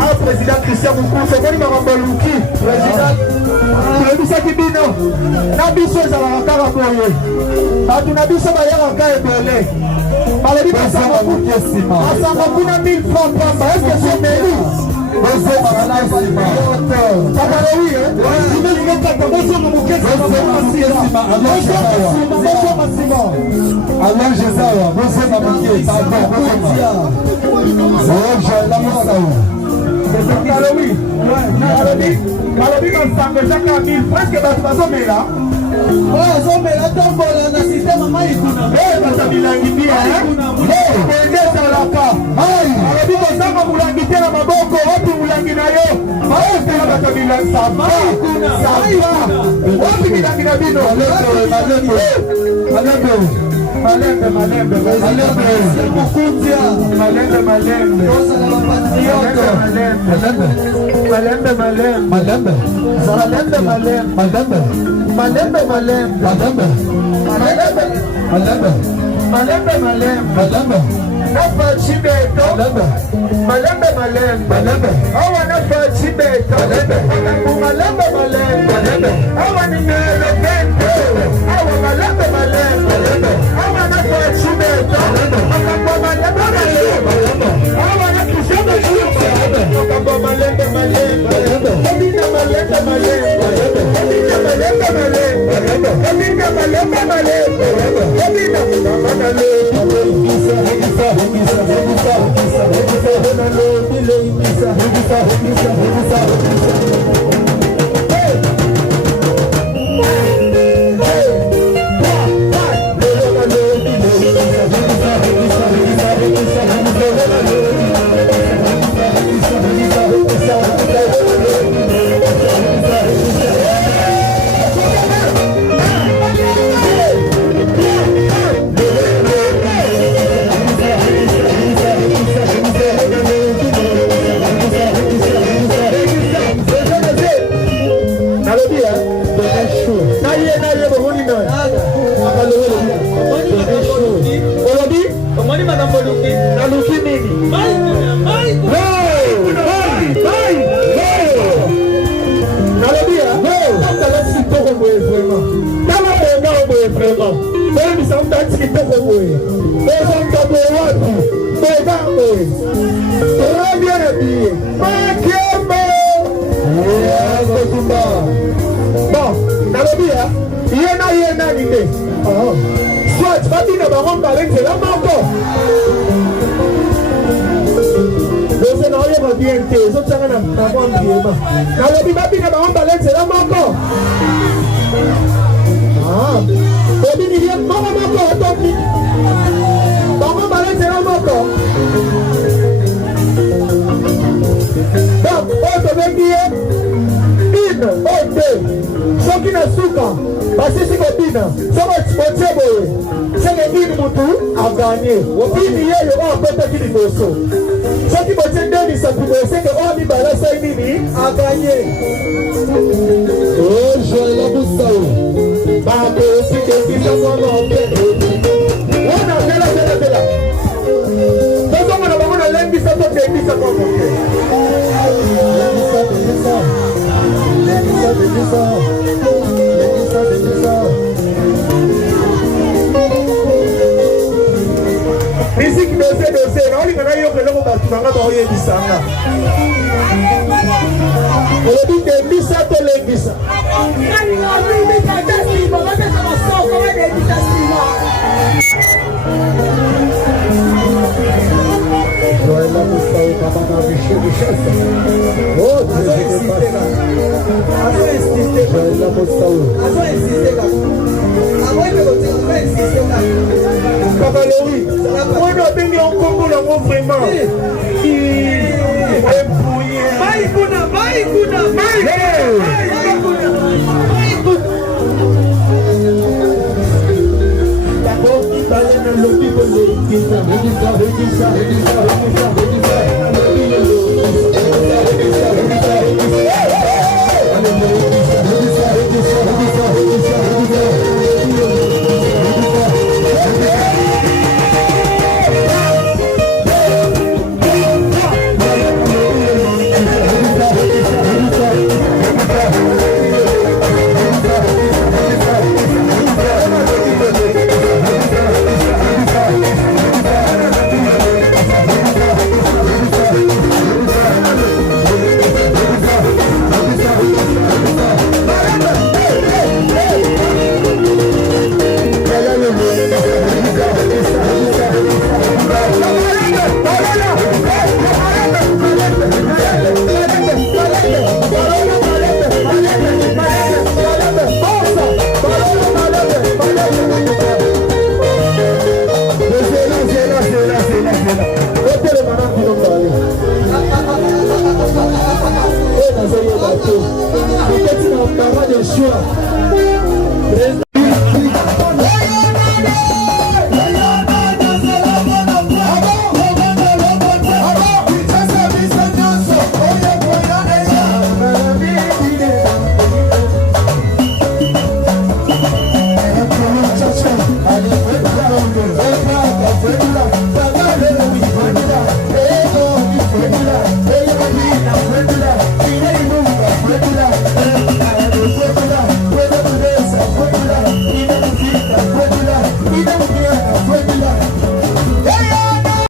Après président Christian Moukoussi omoni makambo luki président tolobisaki bino na biso ezalaka kaka boye bato na biso bayakaka ebele balobi basanga kuna 1000 francs pamba eske so meri balobi basango ezaka 1000 presque bato bazomela azomela tombola na sistema mai kuna bata milangi bia ende ezalaka alobi kozanga molangi te na maboko wapi molangi na yo baotela bata milangi sava wapi milangi na bino malembe malembe mukunzia malembe malembe malembe malembe nafa chibeto malembe awa nafa chibeto malembe awa ni melo bente awa malembe awa nafa chibeto awa na kisema chibeto malembe soit babina bango balenzela moko ose na oyeba bien te ezotanga na mwa mbiema nalobi babina bango balenzela moko obinilie moko otoki bango balenzela moko donc oyo tobengi ye une ote soki na suka basisi kobina soko otie boye seke bini mutu aganye bini yeyo oyo akotaki liboso soki botie nde misatu boye seke oyo mibale asali nini aganye ojoela busao bato esikekisa mwana ope wana bela tozomona bango na lembisa tokebisa kwa moke Musique dosé, na olinga na yo keloko bato banga baoyebisanga olobi dembisa to lembisa Joël Moussao, Babana Michel Michel. Oh, Joël Moussao. Papa Louis, moi je bengi en Congo là vraiment. Maïkouna. embarras de choix.